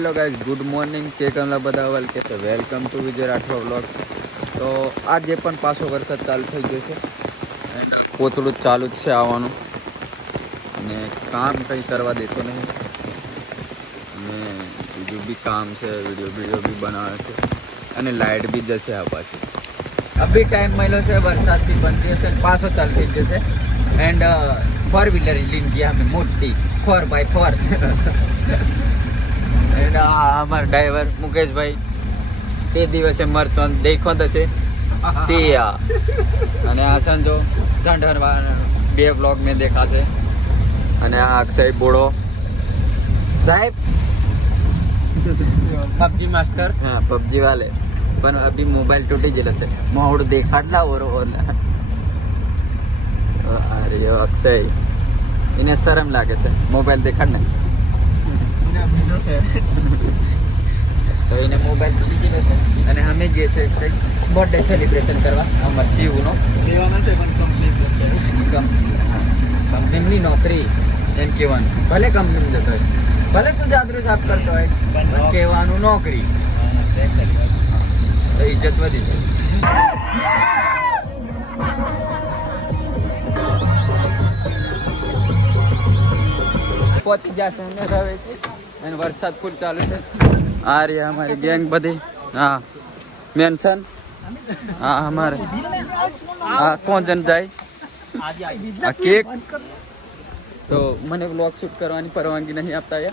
Hello guys, good morning के कमला बदावल के welcome to Vijay Rathwa vlog. तो आज પણ પાછો વરસાદ ચાલુ થઈ ગયો છે એન્ડ પોતળું ચાલુ જ છે આવવાનું અને કામ કંઈ કરવા દેતો નહીં અને બીજું બી કામ છે, વિડીયો બી બનાવે છે અને લાઇટ બી જશે આ પાછી। અભી ટાઈમ મળ્યો છે વરસાદથી બંધ થયો છે, પાછો ચાલુ થઈ ગયો છે એન્ડ 4 વ્હીલર લીન ગયા અમે મોટી 4x4 એન્ડ અમારા ડ્રાઈવર મુકેશભાઈ તે દિવસે મરચો દેખો થશે તે અને આ સંજો ઝંડરવા બે બ્લોગ મેં દેખા છે અને આ અક્ષય બોડો સાહેબ પબજી માસ્ટર, हाँ पबजी वाले पर अभी मोबाइल टूटी जला से मोड़ देखाडला और अरे अक्षय इन्हें शर्म लागे से मोबाइल देखाडने तो इन्हें मोबाइल टूटी जला से અને અમે જે છે કંઈક બર્થડે સેલિબ્રેશન કરવા અમાર શિવનો દેવાના છે પણ કંપનીની નોકરી એમ કહેવાનું, ભલે કંપનીમાં જતો હોય, ભલે તું જાદરું સાફ કરતો હોય પણ કહેવાનું નોકરી તો ઇજ્જત વધી જાય। પહોંચી જશે અમે હવે અને વરસાદ ફૂલ ચાલુ છે। આ રહી અમારી ગેંગ બધી, हाँ मेंशन, हाँ हमारे हाँ कौन जन जाए केक तो मैंने व्लॉग शूट करवानी परवानगी नहीं आपता है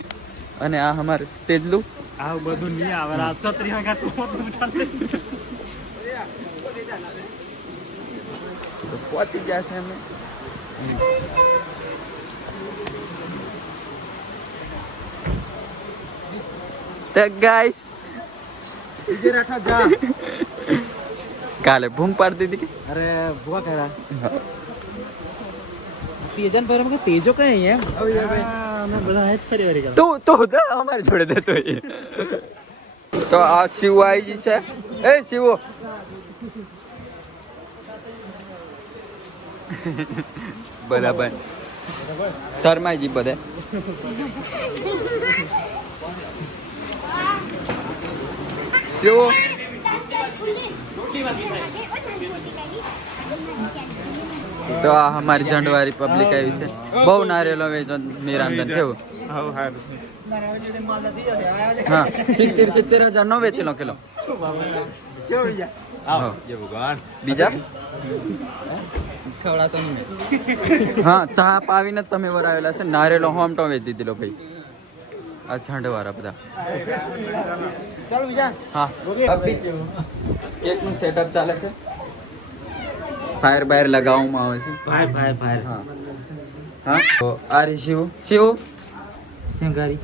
અને આ हमारे तेजलू આ બધું નહીં આવે આ છત્રી હંગા તો પહોંચી ગયા છે અમે। તો ગાઈસ વિજય રાઠવા જા કાલે બૂમ પાડી દીધી કે અરે ભૂવા કેડા તેજન પર કે તેજો કઈ હે હવે અમે બધા હેડ ફરી વરી તો અમારી જોડે દેતો એ તો આ શિવ આવી છે। એ શિવો બરાબર શર્માજી બધે શિવો તો આ અમારી જંડવારી પબ્લિક આવી છે, બહુ નારિયેલો વેચો મીરાંદન કેવું હા 70,000 નો વેચેલો કિલો બીજા ખવડાતો નહીં હા ચા પાવીને તમે વરાવેલા છે, નારિયેલો હોમટો વેચી દીધેલો ભાઈ આ ઝંડવારા બધા। ચાલો બીજા હા અભી કેક નું સેટઅપ ચાલે છે, ફાયર બાયર લગાવવામાં આવે છે, ફાયર હા હા તો આ રી શિવ સિંગારી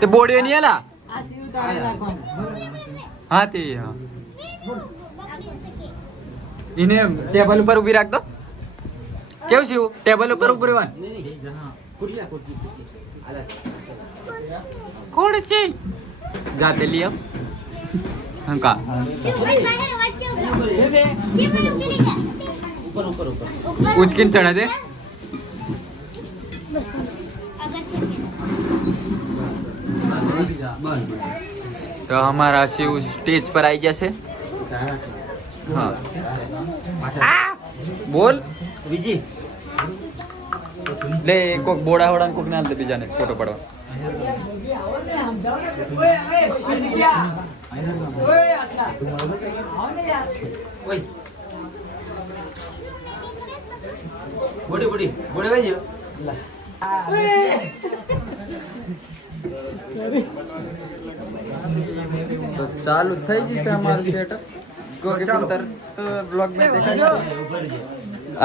તે બોડીઓ નહીં આલા હા તે હા ઇને ટેબલ ઉપર ઊભી રાખ દો કેવું શિવ ટેબલ ઉપર ઊભી રહેવાનું કોણ છે જાતે લિયો હંકા ઉચકીન ચढ़ा दे तो हमारा शिव स्टेज पर आई जैसे हाँ बोल વિજી ले कोक बोड़ा होड़ा कोक नाल दे बीजा ने फोटो पड़वा બોડી ભાઈ तो चालू થઈ જશે અમારું સેટઅપ ગોગે પંતર તો બ્લોગ મે દેખાય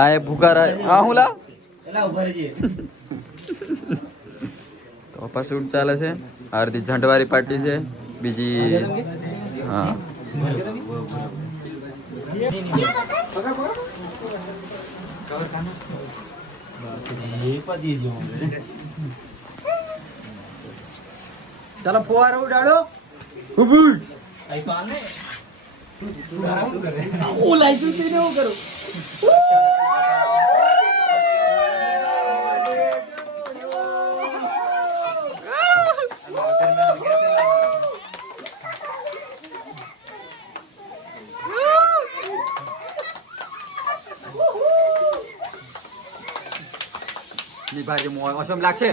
આય ભુકારા આ હુલા એલા ઉભા રહેજે તો પાછું શૂટ ચાલે છે, આરતી ઝંડવારી પાર્ટી છે બીજી હા ચાલો ફુવારો ઉડાડો આઈ તો આને ઓ લાઈસન્સ દે ને હું કરું નિભાજે મોસમ લાગશે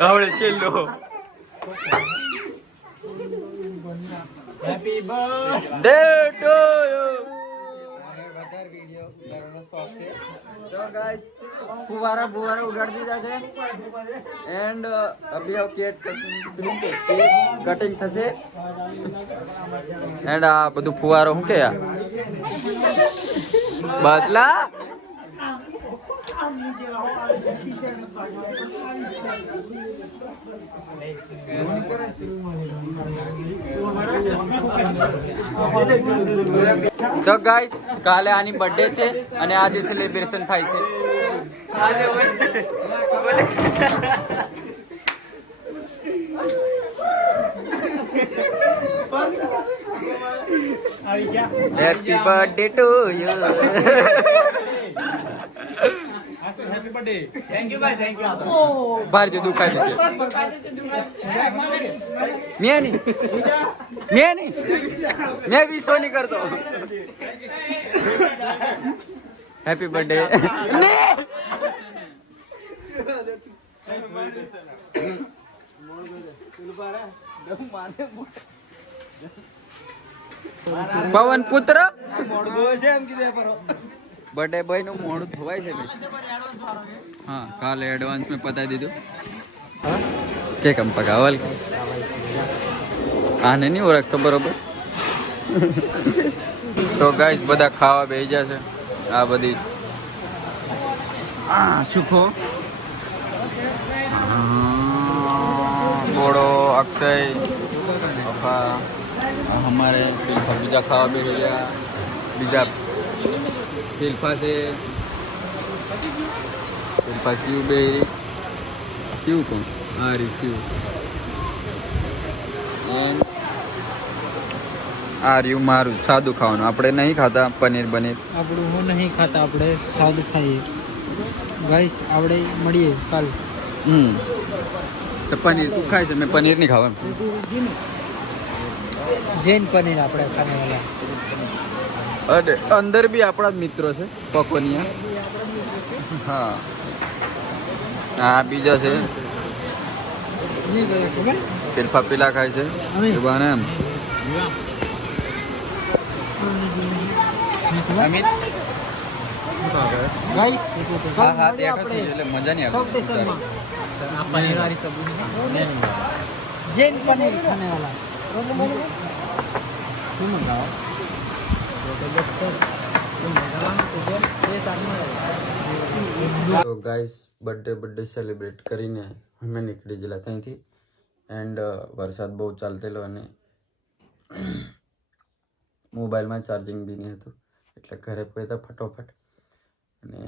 આવડે છેલ્લો હેપી ડે ટુ યુ तो गाइस फुवारा उगाड़ दी जाए एंड अभी अब केक कटिंग થશે એન્ડ આ બધું ફુવારો હું કે યાર બસલા તો ગાઈસ કાલે આની બર્થડે છે અને આજે સેલિબ્રેશન થાય છે happy birthday to you happy birthday thank you ભાઈ થેન્ક યુ બાર જો દુખાય છે મેં વિશો નહીં કરતો હેપી બર્થડે પવન પુત્ર બર્થડે બોય નું મોડું થવાય છે હા કાલે એડવાન્સ મેં પતાવી દીધું કે કમ પકાવલ આને નહીં ઓળખતો બરોબર તો ગાઈસ બધા ખાવા બેસી જશે આ બધી સુખો બોડો અક્ષય हमारे फिल्फा बीजा खावा बेरी गया बीजा फिल्फा से फिल्फा शिव बेरी शिव कौन हाँ री शिव एंड आ रही मारू सादू खाવાનું આપણે નહીં ખાતા પનીર બનીર આપણું હું નહીં ખાતા આપણે સાદું ખાઈએ ગાઈસ આપણે મળીએ કાલ તો પનીર તું ખાય છે મેં પનીર નહીં ખાવાનું જૈન પનીર આપણે ખાવાના અરે અંદર બી આપણા મિત્રો છે પકોનિયા હા હા બીજા છે ફિલ્ફા પીલા ખાય છે એ બાને એમ અમિત ગાઈસ હા હા દેખાતું એટલે મજા નહીં આવે पनीर वाली सब्जी जैन पनीर खाने वाला तुम मंगाओ તો ગાઈસ બર્થડે સેલિબ્રેટ કરીને અમે નીકળી ગયેલા ત્યાંથી એન્ડ વરસાદ બહુ ચાલતેલો અને મોબાઈલમાં ચાર્જિંગ બી નહીં હતું એટલે ઘરે પહોંચ્યા ફટોફટ અને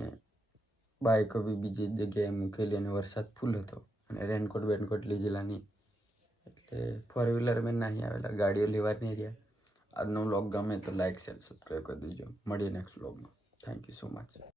બાઇકો બી બીજી જગ્યાએ મૂકેલી અને વરસાદ ફૂલ હતો અને રેનકોટ લઈ ગયેલા નહીં એટલે ફોર વ્હીલર મેં નહીં આવેલા ગાડીઓ લેવા નહીં રહ્યા આજનો વ્લોગ ગમે તો લાઈક શેર સબસ્ક્રાઈબ કરી દેજો મળીએ નેક્સ્ટ વ્લોગમાં થેન્ક યુ સો મચ